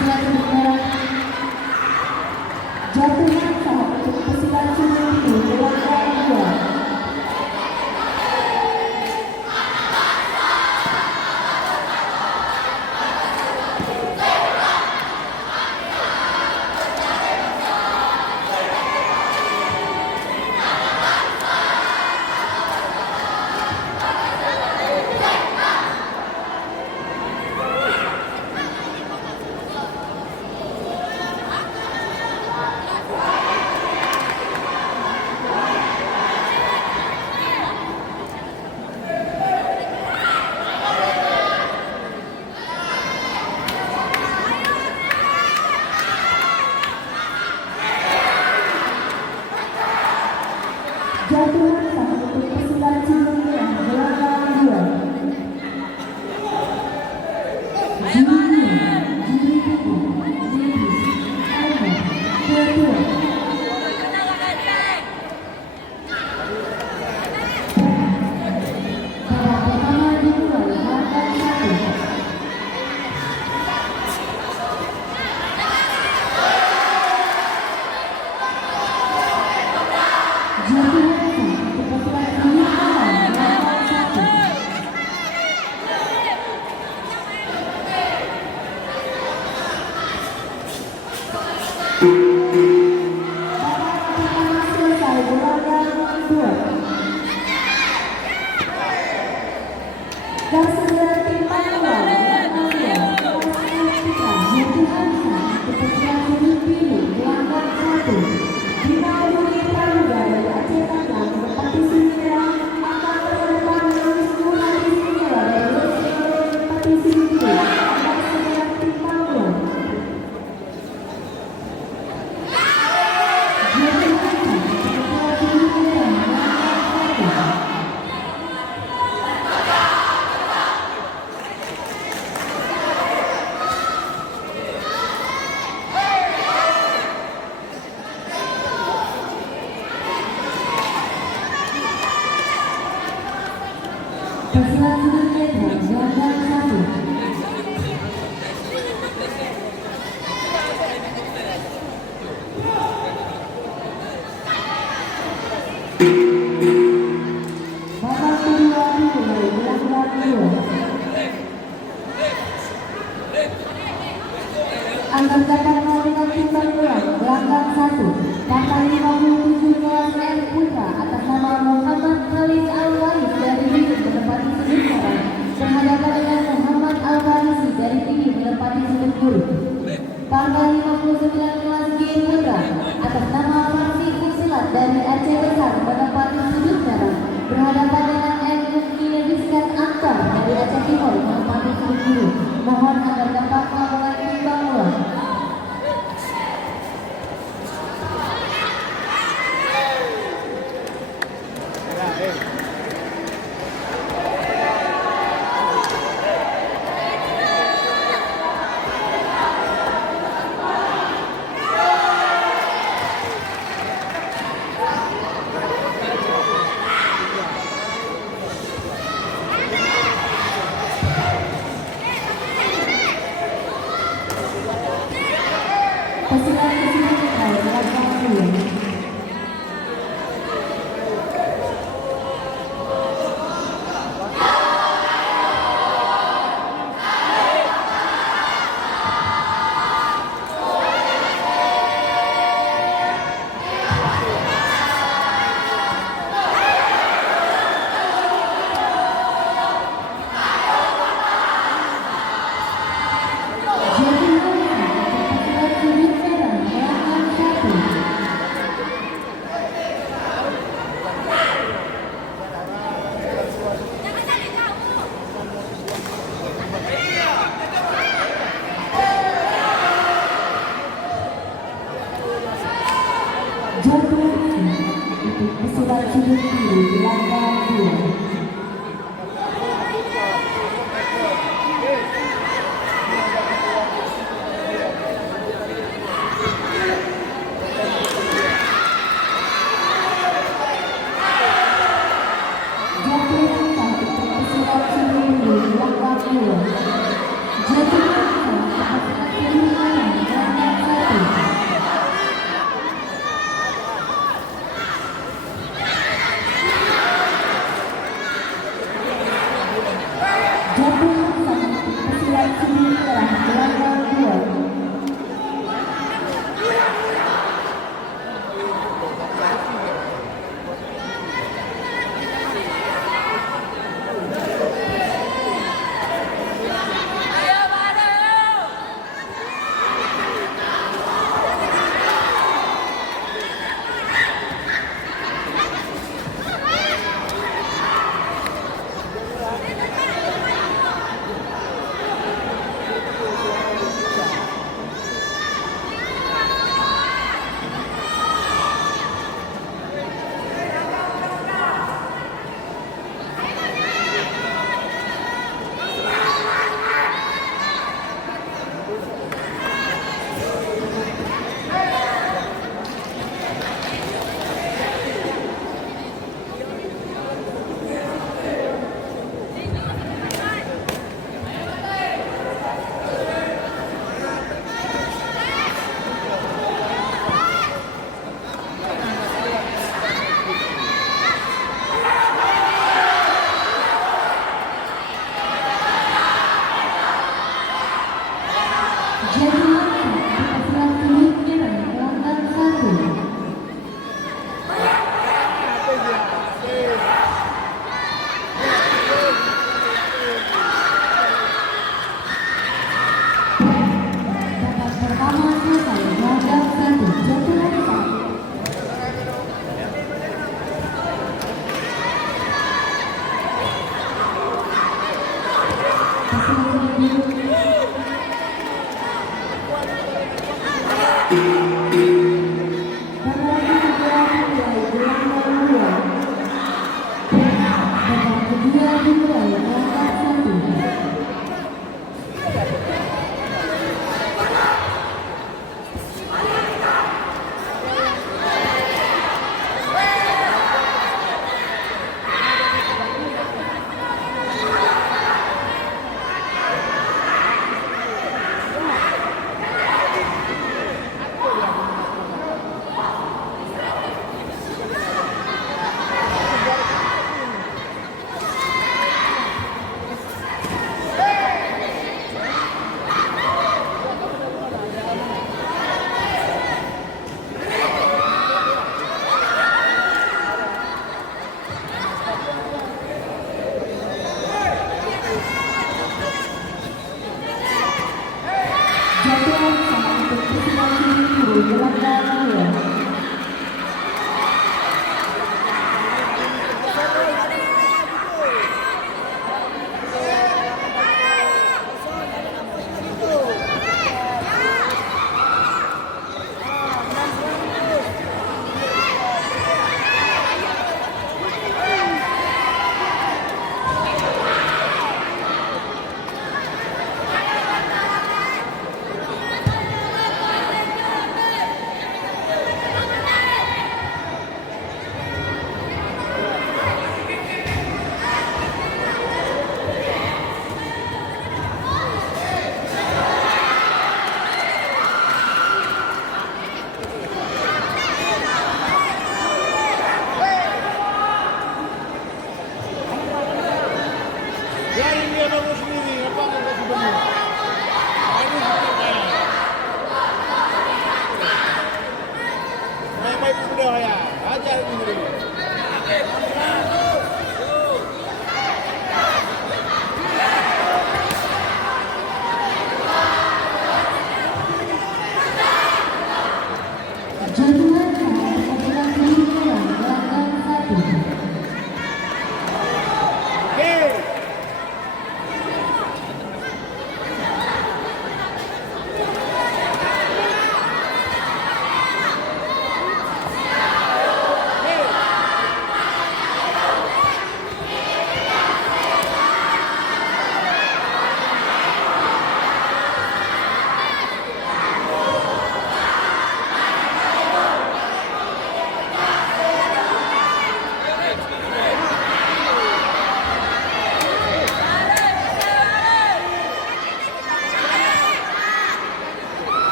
pesilat merah jatuhan saat untuk pesilat Sumendu Belanda 2. Jatuhan saat untuk pesilat Sumendu Belanda 2. Pesilat Sumendu Belanda 1. Babak kedua dimulai Belanda 2. Angkat kata dengan timbang bola Belanda 1. Pasal 57 kelas M Putra atas nama Muhammad Khalid Al-Waris dari Bibi menempati sudut kanan berhadapan dengan Muhammad Al-Farisi dari Bibi menempati sudut kiri. Pasal 59 kelas G Putra atas nama Farsi Fusilat dari Aceh Besar menempati sudut kanan berhadapan dengan M Mukminin Rizkan Akhtar dari Aceh Timur menempati sudut kiri. Mohon agar dapat melakukan timbang bola. Pesilat Sumendu Belanda 2. Jatuhan untuk pesilat Sumendu Belanda 2. Jatuhan untuk pesilat Sumendu Belanda 2.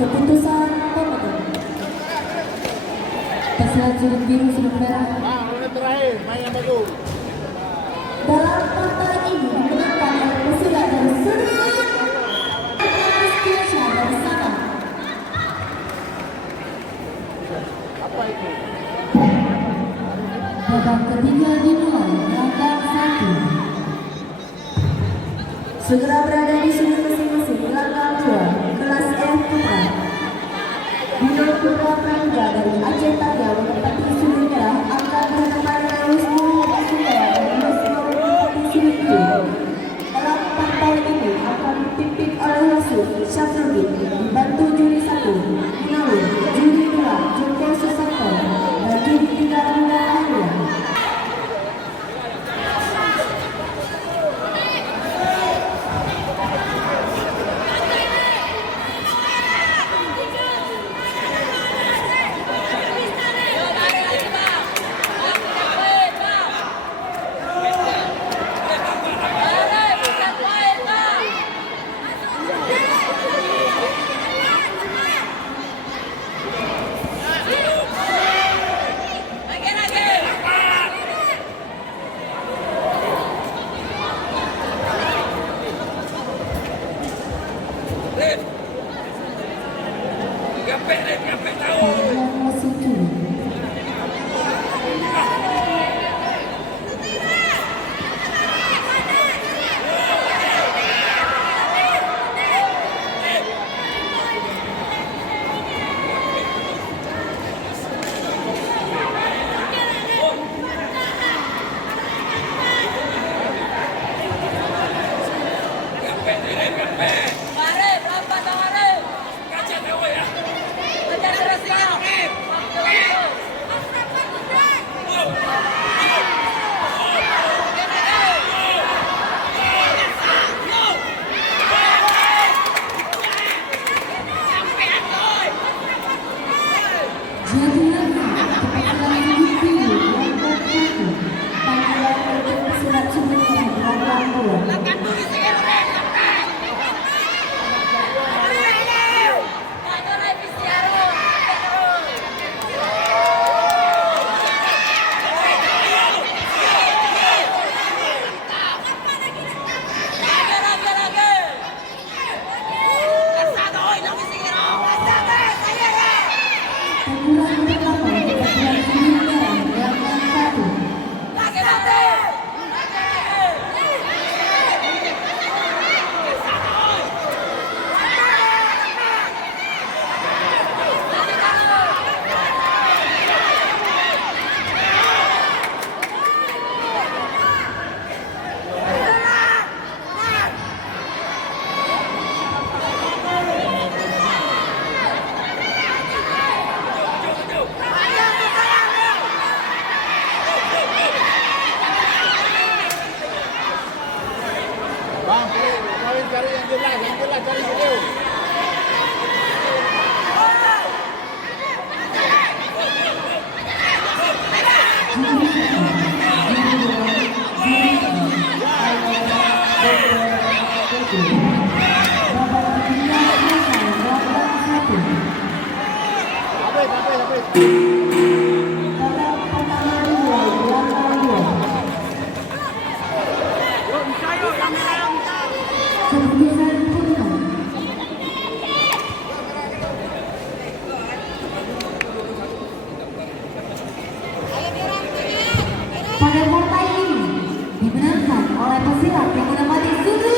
Keputusan pemegang peserta jeruk biru jeruk merah. Menit terakhir, main yang bagus. Dalam pertandingan ini dimenangkan oleh pesilat dari Serbia, Kristiansyah dari sana. Apa itu? Babak ketiga dimulai, gelanggang 1. Segera berada di sudut masing-masing, gelanggang 2, kelas F Putra. Bino Putra Pramuka dari Aceh Tangga menempati sudut merah, akan berhadapan dengan Wisnu Basudara dari Wisnu menempati sudut biru. Dalam partai ini akan dipimpin oleh Yusuf Syafruddin, dibantu juri 1, Munawir, juri 2, Joko Susanto, dan juri 3, Bunda Ahlia. Panjang mesin curi. Bang, kawin cari yang jelas cari dulu. Habis. Keputusan putra. Pada partai ini dimenangkan oleh pesilat yang menempati sudut